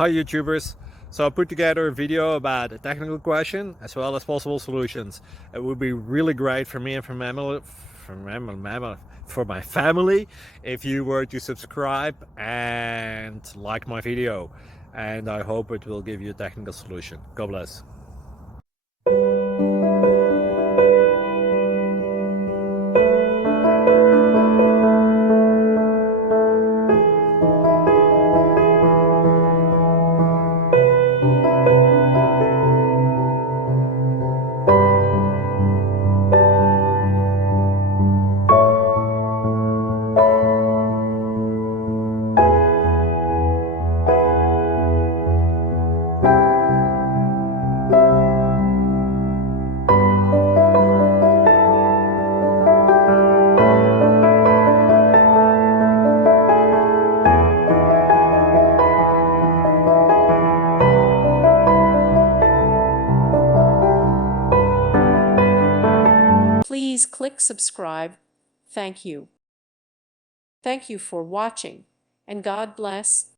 Hi YouTubers! So I put together a video about a technical question as well as possible solutions. It would be really great for me and for my family if you were to subscribe and like my video, and I hope it will give you a technical solution. God bless. Please click subscribe. Thank you. Thank you for watching, and God bless.